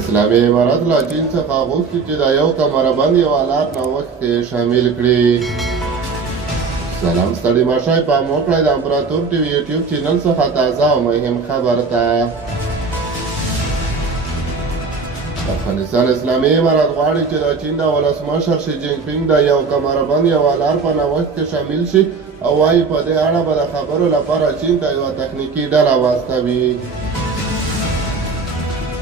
اسلامي امارت له چین څخه غوښتي چې د یو کمربند یو الات نوښت کې شامل کړي. سلام ستړي مه شئ، پام وکړئ د امپراتور ټي وي یوټیوب چینل څخه تازه او مهم خبر ته. افغانستان اسلامي امارت غواړي چې د چین د ولسمشر شي جین پینګ د یو کمربند یو الات په نوښت کې شامل شي او وايي په دې اړه به د خبرو لپاره چین ته یوه تخنیکي ډله واستوي.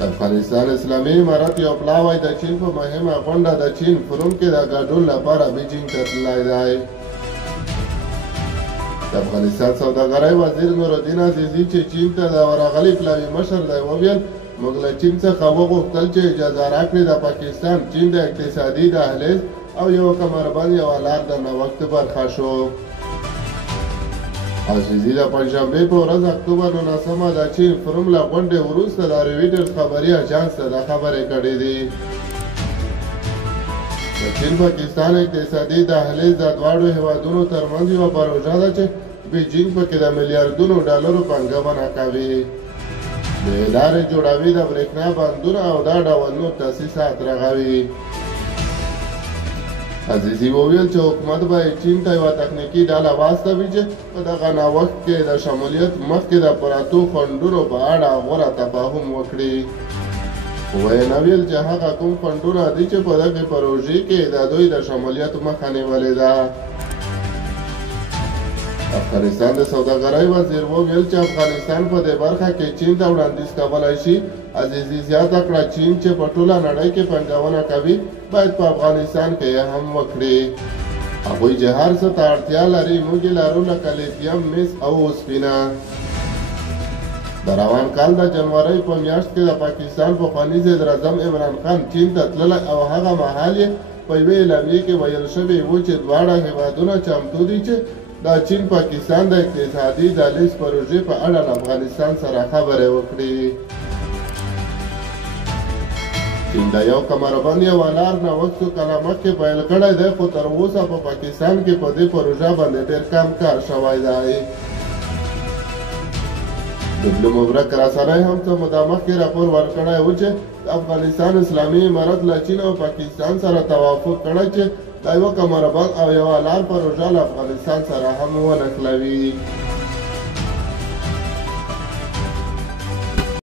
افغانستان اسلامي امارت یو پلاوی د چین په مهمه غونډه د چین فروم کې د ګډون لپاره بیجینګ ته تللی دی. د افغانستان سوداګرۍ وزیر نورالدین عزیزي چې چین ته د ورغلي پلاوي مشر دی وویل موږ له چین څخه وغوښتل چې اجازه راکړي د پاکستان چین د اقتصادي دهلیز او یو کمربند یو الات د نوښت برخه شو. عزیزي د پنجشنبې په ورځ اکتوبر 19 د چین فروم له غونډې وروسته د رویټرز خبري اژانس ته دا خبرې کړې دي. د چین پاکستان اقتصادي دهلیز د دواړو هیوادونو ترمنځ یوه پروژه ده چې بیجینګ پکې د میلیارډونو ډالرو پانګونه کوي. د لارې جوړوي، د برېښنا بندونه او دا ډول نور تاسیسات رغوي. عزیزي وویل چې حکومت باید چین ته یوه تخنیکي ډله واستوي چې په دغه نوښت کې د شمولیت مخکې د پراتو خنډونو په اړه غوره تفاهم وکړي. وینا ویل چې هغه کوم خنډونه دي چې په دغې پروژې کې د دوی د شمولیت مخه نیولې ده. افغانستان د سوداګرۍ وزیر وویل چې افغانستان په دې برخه کې چین ته وړاندیز کولی شي. عزیزي زیاته کړه چین چې په ټوله نړۍ کې پانګونه کوي باید په افغانستان کې یې هم وکړي. هغوی چې هر څه ته اړتیا لري موږ یې لرو لکه لیتیم، مس او اوسپنه. د روان کال د جنورۍ په میاشت کې د پاکستان پخواني صدراعظم عمران خان چین ته تللی او هغه مهال یې په یوې اعلامیې کې ویل شوي و چې دواړه هیوادونه چمتو دي چې د چین پاکستان د اقتصادي دهلیز پروژې په اړه له افغانستان سره خبرې وکړي. چین د یو کمربند یو الات نوښت څو کاله مخکې پیل کړی دی خو تر اوسه په پاکستان کې په دې پروژه باندې ډېر کم کار شوی دی. ډیپلوماتیک رسنۍ هم څه موده مخکې راپور ورکړی و چې افغانستان اسلامي امارت له چین او پاکستان سره توافق کړی چې د یوه کمربند او یو الات پروژه له افغانستان سره هم ونښلوي.